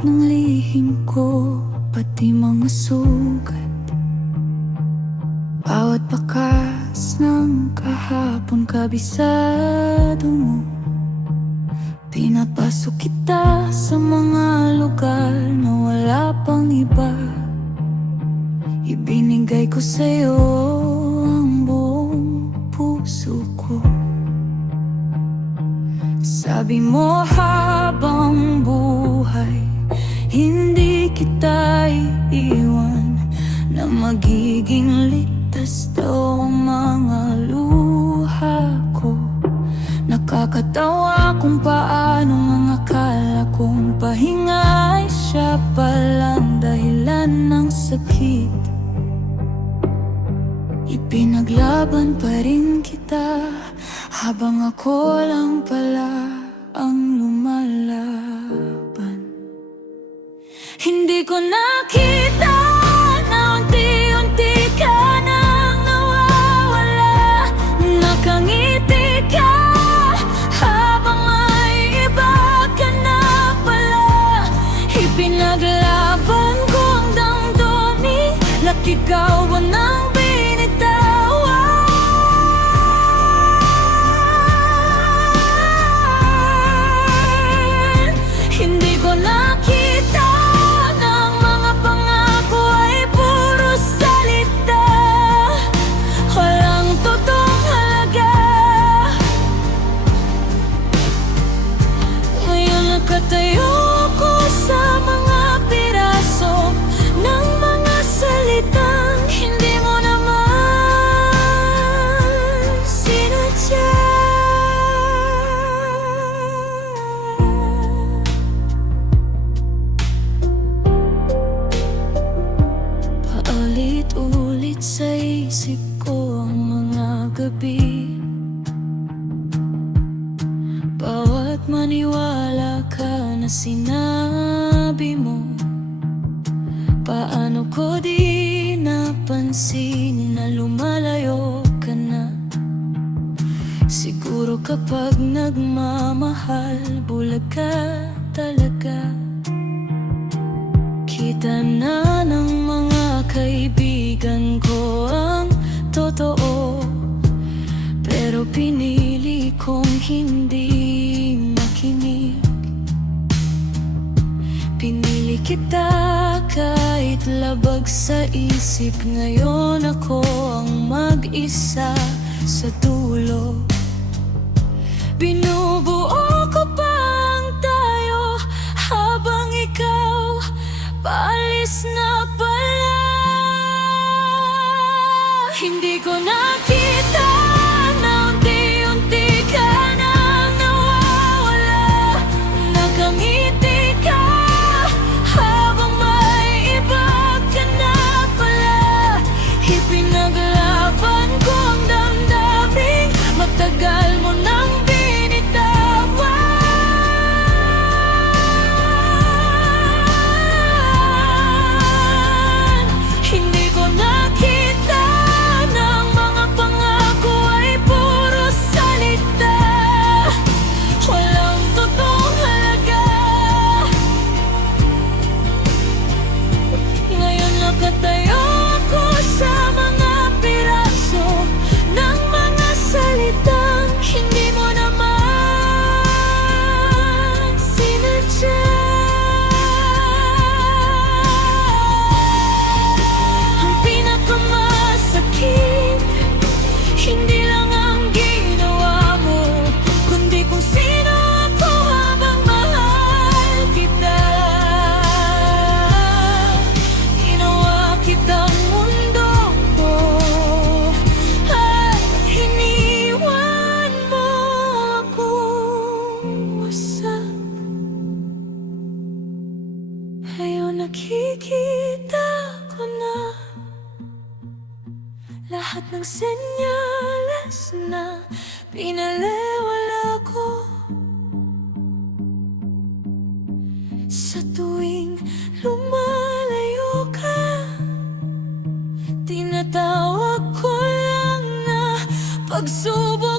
ng lihim ko, pati mga sugat. Bawat bakas ng kahapon, kabisado mo. Pinapasok kita sa mga lugar na wala pang iba. Ibinigay ko sa'yo ang buong puso ko. Sabi mo habang buhay, hindi kita iiwan, na magiging ligtas daw ang mga luha ko. Nakakatawa kung paano ang akala kong pahinga ay siya palang dahilan ng sakit. Ipinaglaban pa rin kita, habang ako lang pala ang lumalaban. Hindi ko nakita na unti-unti ka nang nawawala. Nakangiti ka habang may iba ka na pala. Ipinaglaban ko ang damdamin, nakigawan ng tayo ko sa mga piraso ng mga salitang hindi mo naman sinadya. Paulit-ulit sa isip ko ang mga gabi, bawat maniwala ka na sinabi mo. Paano ko di napansin na lumalayo ka na? Siguro kapag nagmamahal, bulag ka talaga. Kita na ng mga kaibigan ko ang totoo, pero pinili kong hindi makinig. Pinili kita kahit labag sa isip. Ngayon ako ang mag-isa sa dulo. Binubuo ko pa ang tayo habang ikaw paalis na pala. Hindi ko nakita na unti-unti ka nang nawawala. Nakangiti ka habang may iba ka na pala. Ipinaglaban ko ang damdaming matagal mo nang binitawan. Hindi ko nakita ng mga pangako ay puro salita, walang totoong halaga. Ngayon nakatayo ako sa mga piraso ng mga salitang hindi mo naman sinadya. Ang pinakamasakit, hindi lang ang ginawa mo, kundi kung sino ako habang mahal kita. Ginawa kitang mundo ko at iniwan mo akong wasak. Ngayon nakikita ko na lahat ng senyales na pinaliwala ko. Sa tuwing lumalayo ka, tinatawag ko lang na pagsubok.